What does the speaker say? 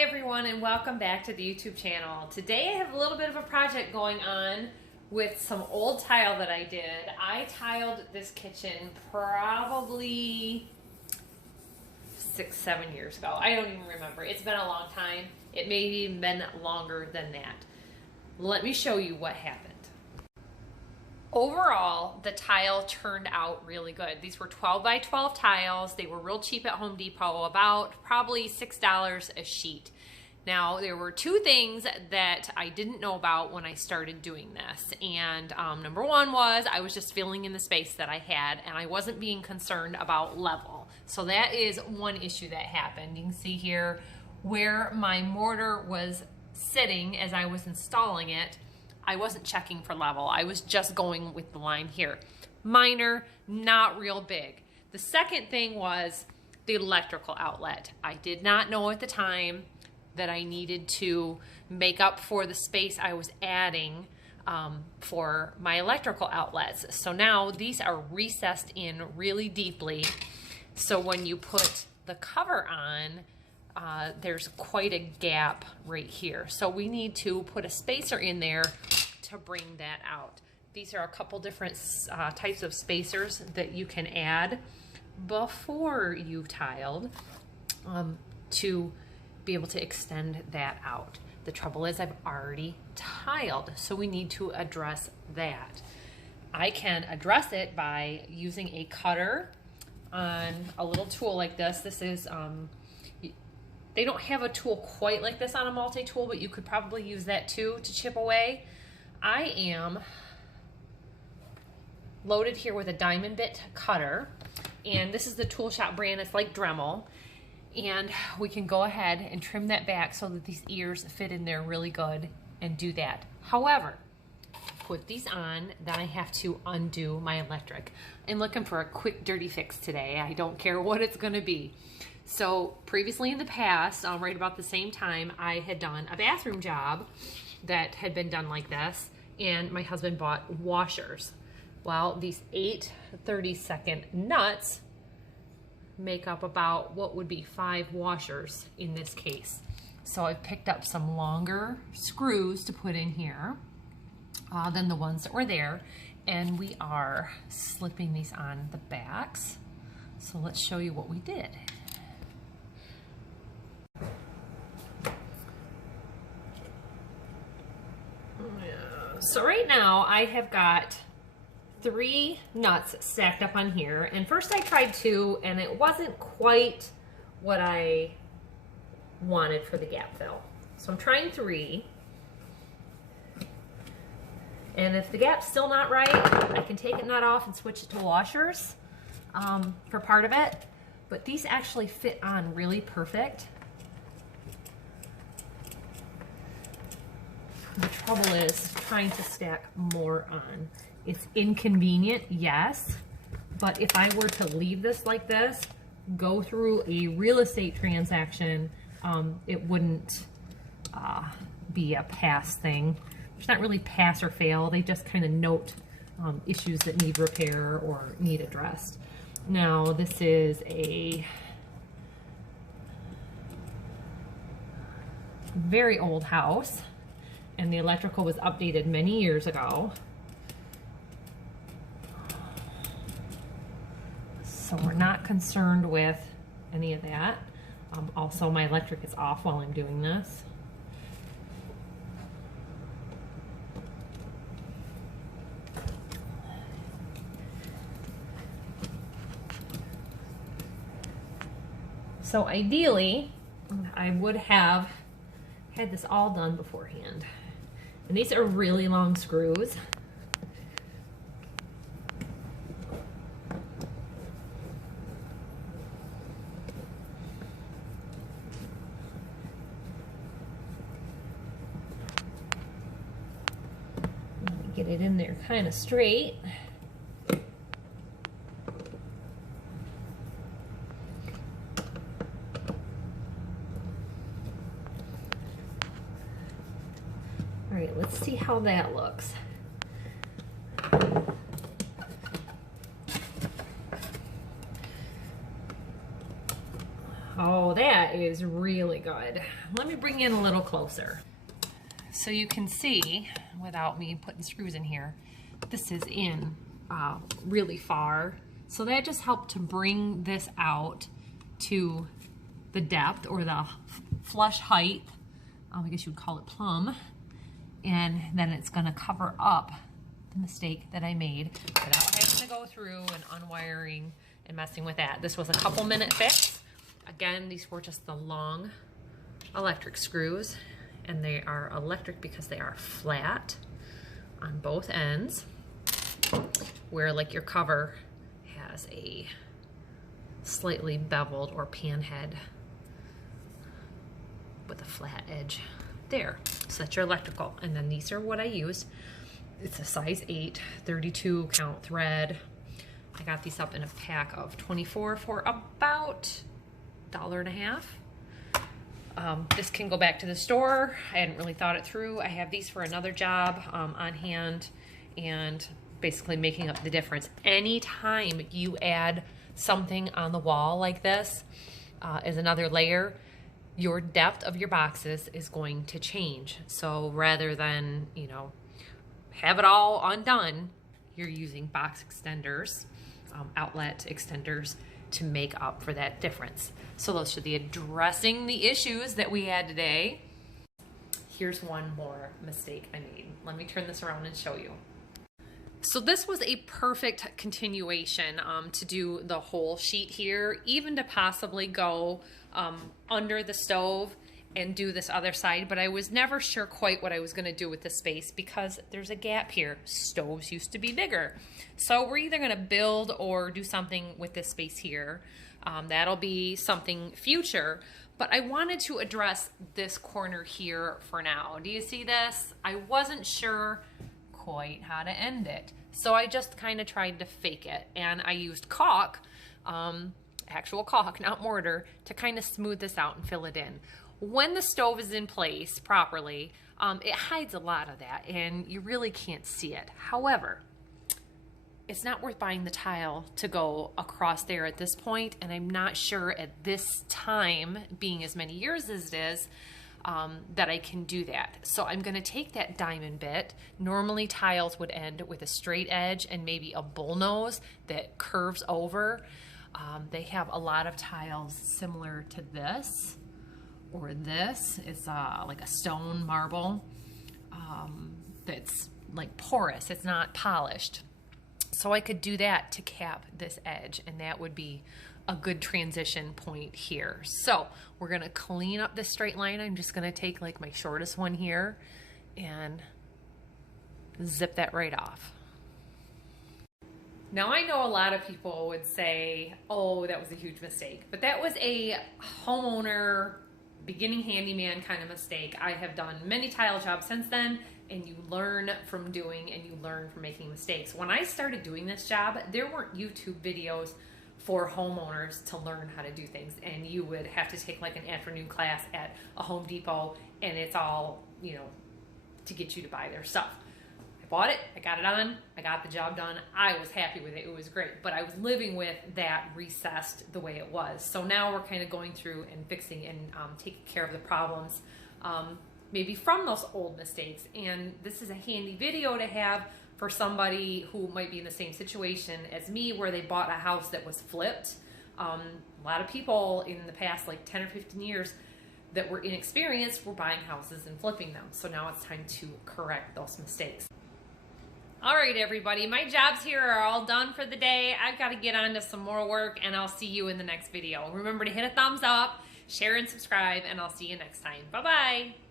Hi everyone and welcome back to the YouTube channel. Today I have a little bit of a project going on with some old tile that I did. I tiled this kitchen probably 6-7 years ago. I don't even remember. It's been a long time. It may have even been longer than that. Let me show you what happened. Overall, the tile turned out really good. These were 12 by 12 tiles. They were real cheap at Home Depot, about probably $6 a sheet. Now, there were two things that I didn't know about when I started doing this. And number one was I was just filling in the space that I had and I wasn't being concerned about level. So that is one issue that happened. You can see here where my mortar was sitting as I was installing it. I wasn't checking for level. I was just going with the line here. Minor, not real big. The second thing was the electrical outlet. I did not know at the time that I needed to make up for the space I was adding for my electrical outlets. So now these are recessed in really deeply. So when you put the cover on, there's quite a gap right here. So we need to put a spacer in there to bring that out. These are a couple different types of spacers that you can add before you've tiled to be able to extend that out. The trouble is I've already tiled, so we need to address that. I can address it by using a cutter on a little tool like this. This is they don't have a tool quite like this on a multi-tool, but you could probably use that too to chip away. I am loaded here with a diamond bit cutter, and this is the Tool Shop brand. It's like Dremel, and we can go ahead and trim that back so that these ears fit in there really good and do that. However, put these on, then I have to undo my electric. I'm looking for a quick dirty fix today. I don't care what it's going to be. So previously in the past, right about the same time, I had done a bathroom job that had been done like this, and my husband bought washers. Well, these 8 30-second nuts make up about what would be 5 washers in this case. So I picked up some longer screws to put in here than the ones that were there, and we are slipping these on the backs. So let's show you what we did. So right now I have got 3 nuts stacked up on here, and first I tried 2 and it wasn't quite what I wanted for the gap fill. So I'm trying 3, and if the gap's still not right, I can take a nut off and switch it to washers for part of it, but these actually fit on really perfect. The trouble is trying to stack more on. It's inconvenient, yes, but if I were to leave this like this, go through a real estate transaction, it wouldn't be a pass thing. It's not really pass or fail. They just kind of note issues that need repair or need addressed. Now, this is a very old house, and the electrical was updated many years ago. So we're not concerned with any of that. Also, my electric is off while I'm doing this. So ideally, I would have had this all done beforehand. And these are really long screws. Get it in there kind of straight. All right, let's see how that looks. Oh, that is really good. Let me bring you in a little closer. So you can see, without me putting screws in here, this is in really far. So that just helped to bring this out to the depth or the flush height. I guess you would call it plumb. And then it's gonna cover up the mistake that I made without having to go through and unwiring and messing with that. This was a couple minute fix. Again, these were just the long electric screws, and they are electric because they are flat on both ends, where like your cover has a slightly beveled or pan head with a flat edge there. So that's your electrical. And then these are what I used. It's a size 8, 32 count thread. I got these up in a pack of 24 for about $1.50. This can go back to the store. I hadn't really thought it through. I have these for another job on hand, and basically making up the difference. Anytime you add something on the wall like this as another layer, your depth of your boxes is going to change. So rather than, you know, have it all undone, you're using box extenders, outlet extenders to make up for that difference. So those should be addressing the issues that we had today. Here's one more mistake I made. Let me turn this around and show you. So this was a perfect continuation to do the whole sheet here, even to possibly go under the stove and do this other side, but I was never sure quite what I was gonna do with the space because there's a gap here. Stoves used to be bigger. So we're either gonna build or do something with this space here. That'll be something future, but I wanted to address this corner here for now. Do you see this? I wasn't sure quite how to end it. So I just kind of tried to fake it, and I used caulk, actual caulk, not mortar, to kind of smooth this out and fill it in. When the stove is in place properly, it hides a lot of that and you really can't see it. However, it's not worth buying the tile to go across there at this point, and I'm not sure at this time, being as many years as it is, that I can do that. So I'm gonna take that diamond bit. Normally tiles would end with a straight edge and maybe a bull nose that curves over. They have a lot of tiles similar to this. Or this is like a stone marble that's like porous, it's not polished. So I could do that to cap this edge, and that would be a good transition point here. So we're gonna clean up this straight line. I'm just gonna take like my shortest one here and zip that right off. Now I know a lot of people would say, oh, that was a huge mistake, but that was a homeowner beginning handyman kind of mistake. I have done many tile jobs since then, and you learn from doing and you learn from making mistakes. When I started doing this job, there weren't YouTube videos for homeowners to learn how to do things, and you would have to take like an afternoon class at a Home Depot, and it's all, you know, to get you to buy their stuff. Bought it, I got it on, I got the job done, I was happy with it, it was great, but I was living with that recessed the way it was. So now we're kind of going through and fixing and taking care of the problems, maybe from those old mistakes. And this is a handy video to have for somebody who might be in the same situation as me, where they bought a house that was flipped. A lot of people in the past like 10 or 15 years that were inexperienced were buying houses and flipping them. So now it's time to correct those mistakes. All right, everybody, my jobs here are all done for the day. I've got to get on to some more work, and I'll see you in the next video. Remember to hit a thumbs up, share and subscribe, and I'll see you next time. Bye-bye.